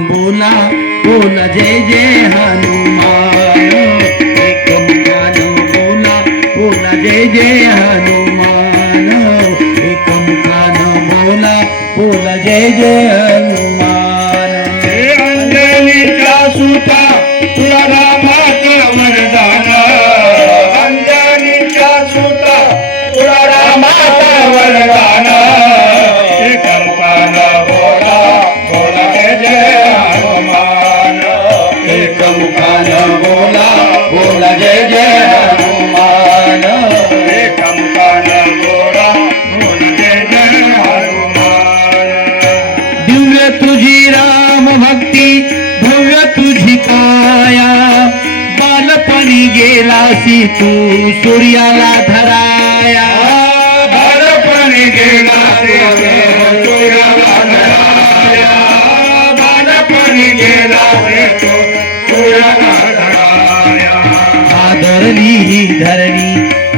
बोला बोला जय जय हनुमान एकमुखानं बोला बोला जय जय हनुमान एकमुखानं बोला बोला जय जय हनुमान अंजनीचा सुता तुला रामाचं वरदान अंजनीचा सुता तुला रामाचं वरदान एकमुखानं बोला बोला जय जय हनुमान एकमुखानं बोला बोला जय जय हनुमान एकमुखानं बोला बोला जय जय हनुमान दिव्य तुझी राम भक्ती भव्य तुझी काया बालपणी गेलासी तू सूर्याला धराया बालपणी गेलासी तू सूर्याला धराया बालपणी गेलासी तू सूर्याला धराया हादरली ही धरणी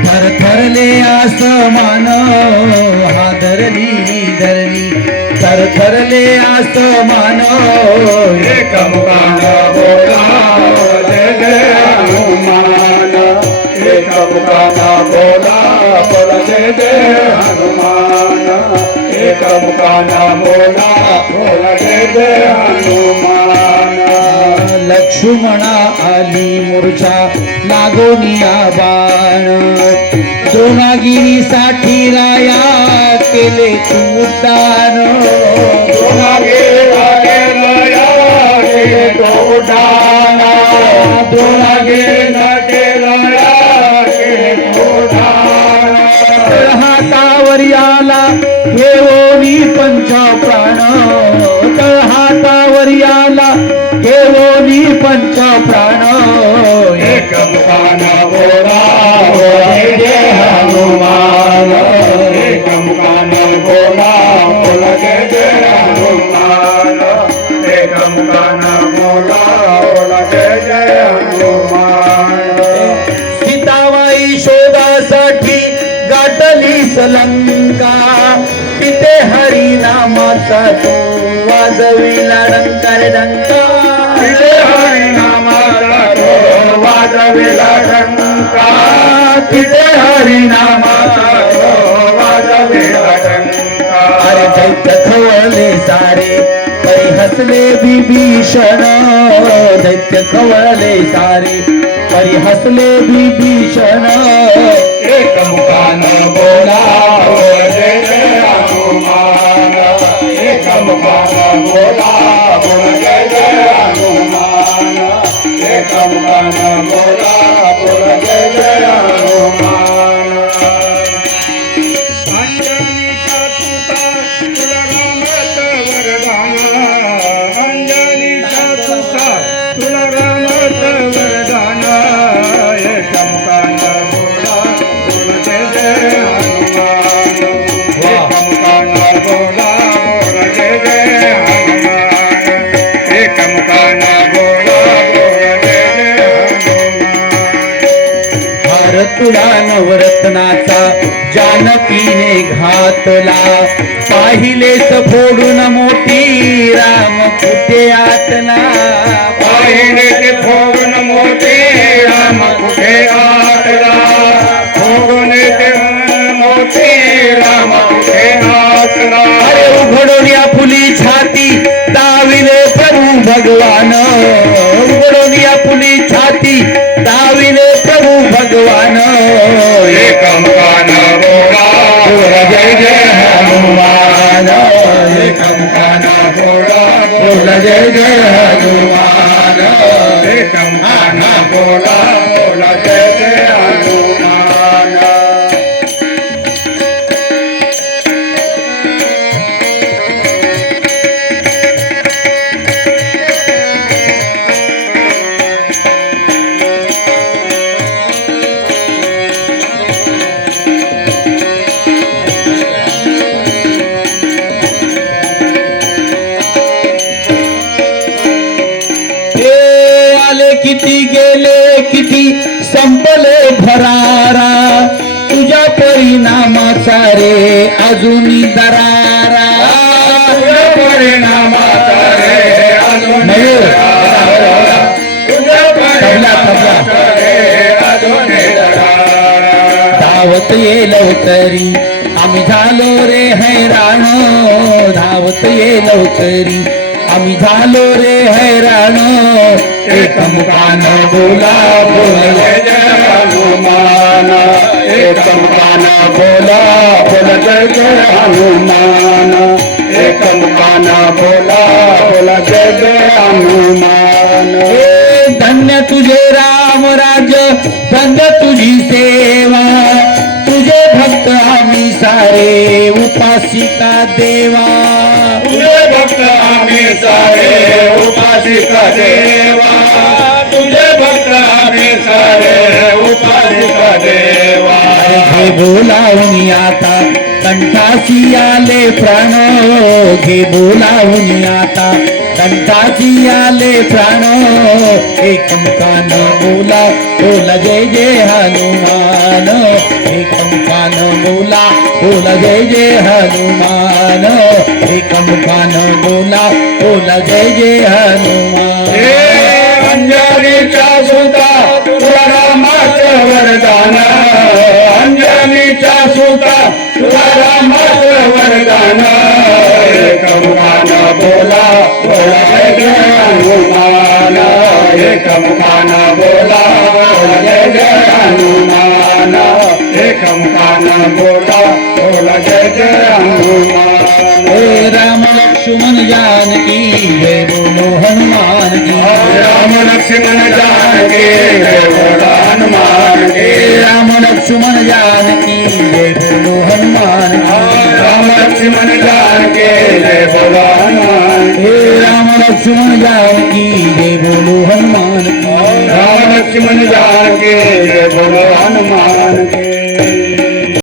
थरथरले आसमान हादरली ही धरणी थरथरले आसमान एकमुखानं बोला जय जय हनुमान एकमुखानं बोला बोला जय जय हनुमान एकमुखानं बोला बोला जय जय हनुमान लक्ष्मणा आली मूर्छा लागोनिया बाण दोनागिरीसाठी राया केले तू उड्डाण हातावर याला घेवोनी पंच प्राण हातावर याला घेवोनी पंच प्राण एकमुखानं बोला जय जय हनुमान एकमुखानं बोला बोला जय जय हनुमान एकमुखानं बोला बोला जय जय हनुमान सीताबाई शोधासाठी गाठली सलंका तिथे हरिनामाचा तो वाजविला डंकार डंका तिथे हरिनामाचा तो वाजविला डंका तिथे हरिनामाचा तो वाजविला डंका अरे दैत्य खवळले सारे परी हसले विभीषण दैत्य खवळले सारे परी हसले विभीषण एकमुखानं बोला जय जय हनुमान एकमुखानं बोला बोला जय जय हनुमान एकमुखानं बोला बोला जय जय हनुमान अंजनीचा सुता तुला रामाचं वरदान अंजनीचा सुता तुला रामाचं वरदान एकमुखानं बोला बोला जय जय हनुमान एकमुखानं बोला बोला जय जय हनुमान एकमुखानं बोला बोला जय जय हनुमान हार तुला नवरत्नाचा जानकीने घातला पाहिलेस फोडून मोठी राम कुठे आतला पाहिले ते फोडून मोठे राम कुठे आतला फोडून ते मोठे राम कुठे आतला अरे उघडून या फुली छाती दाविले प्रभू भगवान उघडून या फुली छाती दाविले प्रभू भगवान एकमुखानं बोला बोला जय जय हनुमान एकमुखानं बोला बोला जय जय हनुमान एकमुखानं बोला बोला जय जय हनुमान किती गेले किती संपले भरारा तुझ्या परिणामाचा रे अजून दरारा परिणामाचा रे अजून धावत ये लवकरी आम्ही झालो रे हैराण धावत ये लवकरी आम्ही झालो रे हैराण एकमुखानं बोला बोला जय जय हनुमान एकमुखानं बोला बोला जय जय हनुमान एकमुखानं बोला बोला जय जय हनुमान हे धन्य तुझे राम राज्य धन्य तुझी सेवा तुझे भक्त आम्ही सारे उपासिका देवा तुझे भक्त आम्ही सारे उपासिका देवा तुझे भक्त आम्ही सारे उपासिका देवा घे बोलावून आता कंठाची आले प्राण घे बोलावून आता कंठाची आले प्राण एकमुखानं बोला बोला जय जय हनुमान एकमुखानं बोला बोला जय जय हनुमान एकमुखानं बोला बोला जय जय हनुमान हे अंजनीचा सुता तुला रामाचं वरदान अंजनीचा सुता तुला रामाचं वरदान एकमुखानं बोला बोला जय जय हनुमान एकमुखानं बोला बोला जय जय हनुमान एकमुखानं बोला बोला जय जय हनुमान हे राम लक्ष्मण जानकी जय बोलो हनुमान की राम लक्ष्मण जानकी जय बोला हनुमान की राम लक्ष्मण जानकी जय बोलो हनुमान की राम लक्ष्मण जानकी जय बोला हनुमान हे राम लक्ष्मण जानकी जय बोलो हनुमान की राम लक्ष्मण जानकी जय बोलो हनुमान